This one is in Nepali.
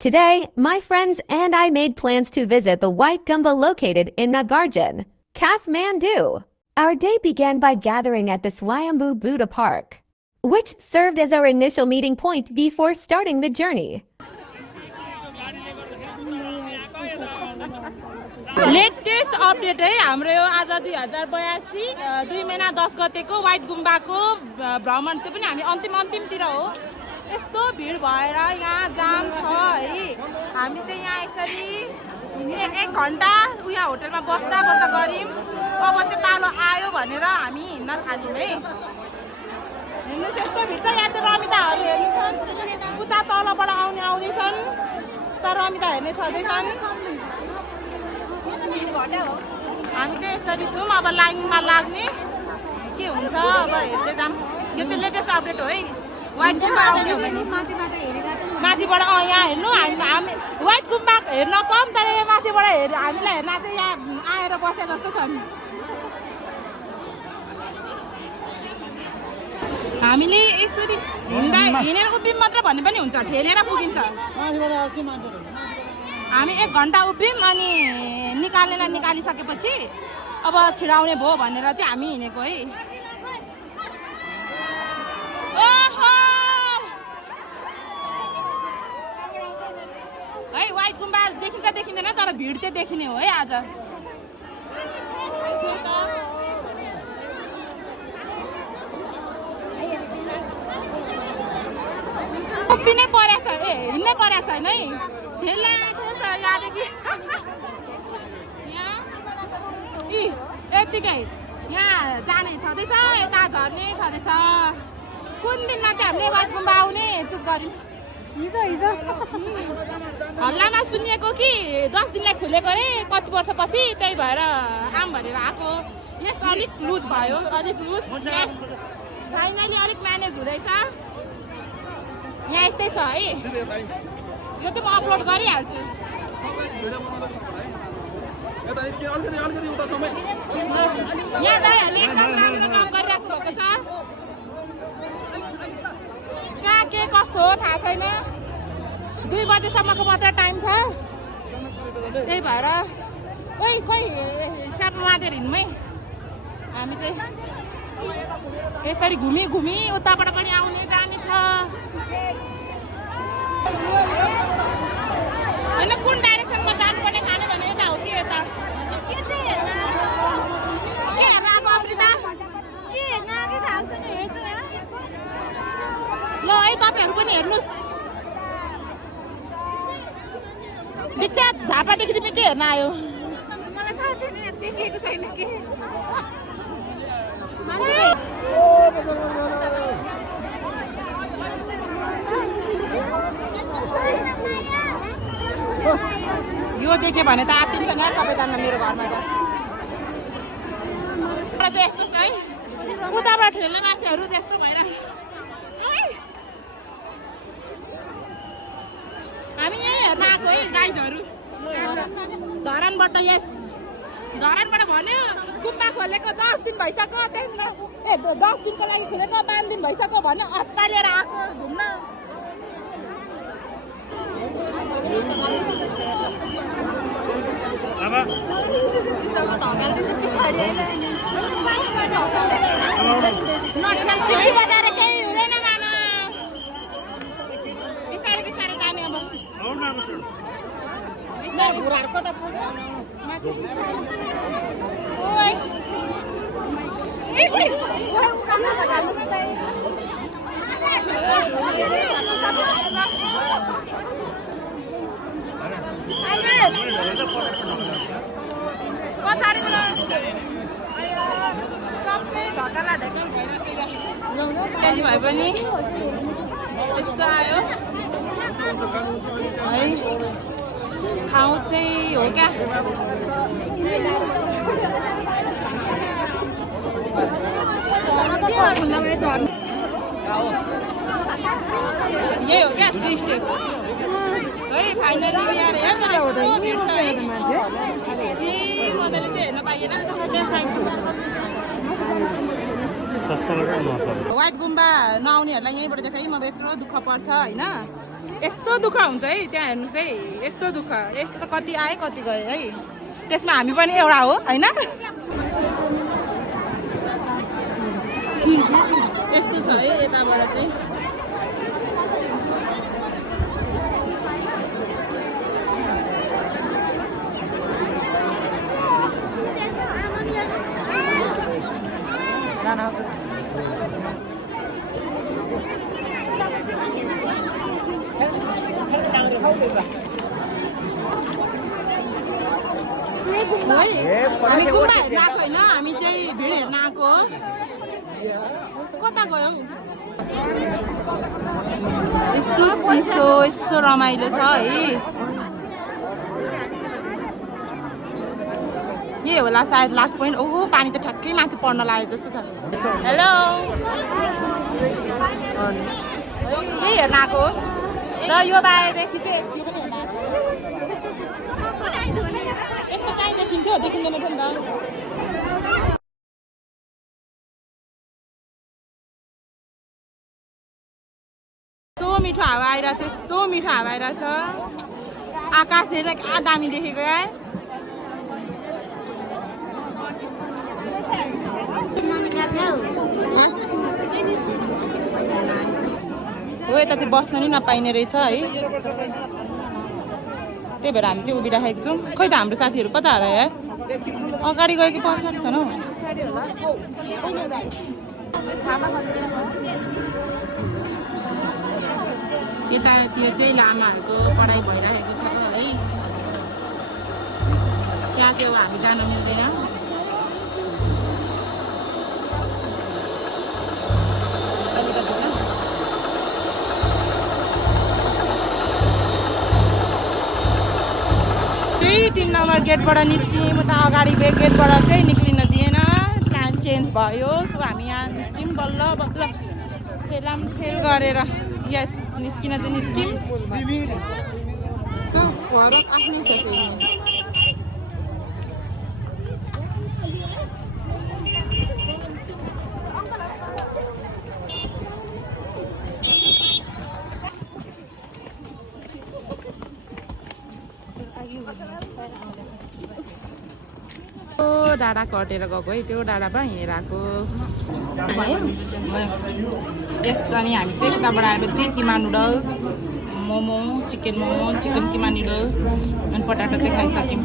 Today, my friends and I made plans to visit the White Gumba located in Nagarjan, Kathmandu. Our day began by gathering at the Swayambhu Buddha Park, which served as our initial meeting point before starting the journey. Latest update है हाम्रो यो आज 2082 2 महिना 10 गतेको व्हाइट गुम्बाको भ्रमण त्यो पनि हामी अन्तिमतिर हो यस्तो भिड भएर यहाँ जाम छ है हामी चाहिँ यहाँ यसरी 1 घण्टा उया होटलमा बस्दा गर्यौं अब चाहिँ पालो आयो भनेर हामी हिँड्न थाल्यौं है हेर्नुस् यस्तो भिड छ यहाँ चाहिँ रमिताहरु हेर्नुछन् उता तलबाट आउँदैछन् तर रमिता हेर्ने छदैछन् हामी चाहिँ यसरी छौं अब लाइनमा लाग्ने के हुन्छ अब हेर्दै जाम यो चाहिँ लेटेस्ट अपडेट हो है व्हाइट गुम्बा आउने हो भने माथिबाट यहाँ हेर्नु हामी व्हाइट गुम्बा हेर्न कम तर माथिबाट हामीलाई हेर्न चाहिँ यहाँ आएर बसे जस्तो छ नि हामीले यसरी हिँडेर उभिम मात्र भन्ने पनि हुन्छ ठेलेर पुगिन्छ हामी 1 घण्टा उभियौं अनि निकालिसकेपछि अब छिडाउने भयो भनेर चाहिँ हामी हिँडेको है ओहो है व्हाइट गुम्बा देखिँदैन तर भिड चाहिँ देखिने हो है आज उभिनै परेछ हिँड्नै परेछ हैन है ढेला यहाँदेखि यतिकै यहाँ जाने छँदैछ यता झर्ने छँदैछ कुन दिनमा चाहिँ हामीले व्हाइट गुम्बा आउने चुक गर्यौं हिजो हल्लामा सुनिएको कि 10 दिनलाई खुलेको रे कति वर्षपछि त्यही भएर आम भनेर आएको यस अलिक लुज भयो फाइनली अलिक म्यानेज हुँदैछ यहाँ यस्तै छ है यो चाहिँ म अपलोड गरिहाल्छु यहाँ दाइहरूले एकदम राम्रो काम गरिराख्नु भएको छ कहाँ के कस्तो हो थाहा छैन 2 बजेसम्मको मात्र टाइम छ त्यही भएर खोइ स्यापमा माथेर हिँड्मै हामी चाहिँ यसरी घुमी उताबाट पनि आउने जाने छ हैन कुन डाइरेक्सनमा जानुपर्ने खाने भने यता हो कि यता के हेर्न आएको अमृता के हेर्न आएको थाहा छैन हेर्छु ल है तपाईहरु पनि हेर्नुस् बिचा झापादेखि तिमी के हेर्न आयो मलाई थाहा छैन देखेको छैन के यो देखे भने त आत्तिन्छ नि सबैजना मेरो घरमा जा त्यस्तो छ है उताबाट ठेल्ने मान्छेहरू त्यस्तो भएर हामी यही हेर्न आएको है गाइजहरू धरानबाट धरानबाट भन्यो गुम्बा खोलेको 10 दिन भइसक्यो त्यसमा 10 दिनको लागि खोलेको 5 दिन भइसक्यो भन्यो अत्तालिएर आएको घुम्न छिटी बजाएर केही हुँदैन मामा बिस्तारै जाने अब त्यही भए पनि यस्तो आयो है ठाउँ चाहिँ हो क्या यही हो क्या 3 स्टेप है फाइनली यहाँ मजाले चाहिँ हेर्न पाइएन व्हाइट गुम्बा नआउनेहरूलाई यहीँबाट देखाइ म यत्रो दुःख पर्छ हैन यस्तो दुःख हुन्छ है त्यहाँ हेर्नुहोस् है यस्तो दुःख यस्तो कति आए कति गए है त्यसमा हामी पनि एउटा हो होइन यस्तो छ है यताबाट चाहिँ हामी गुम्बा हेर्न आएको होइन हामी चाहिँ भिड हेर्न आएको हो कता गयौ यस्तो चिसो यस्तो रमाइलो छ है यही होला सायद लास्ट पोइन्ट ओहो पानी त ठ्याक्कै माथि पर्न लाग्यो जस्तो छ हेलो यही हेर्न आएको र यो बाहेकदेखि चाहिँ यति पनि हेर्न आएको यस्तो कहीँ देखिन्थ्यो देखिँदैन थियो नि त यस्तो मिठो हावा आइरहेछ यस्तो मिठो हावा आइरहेछ आकाश हेरेर क्या दामी देखेको यार हो यता चाहिँ बस्न नि नपाइने रहेछ है त्यही भएर हामी चाहिँ उभिराखेको छौँ खै त हाम्रो साथीहरू कता होला यार अगाडि गयो कि पछाडि छन् हौ यतातिर चाहिँ लामाहरूको पढाइ भइरहेको छ है त्यहाँ चाहिँ हामी जान मिल्दैन त्यही 3 नम्बर गेटबाट निस्क्यौँ उता अगाडि गेटबाट चाहिँ निक्लिन दिएन प्लान चेन्ज भयो सो हामी यहाँ निस्क्यौँ बल्ल बल्ल ठेलाम ठेल गरेर यस निस्किन चाहिँ निस्क्यौँ फरक आफ्नै छ डाँडा कटेर गएको है त्यो डाँडामा हिँडेर आएको यस अनि हामी चाहिँ उताबाट आएपछि किमा नुडल्स मोमो चिकन किमा नुडल्स अनि पटाटो चाहिँ खाइसक्यौँ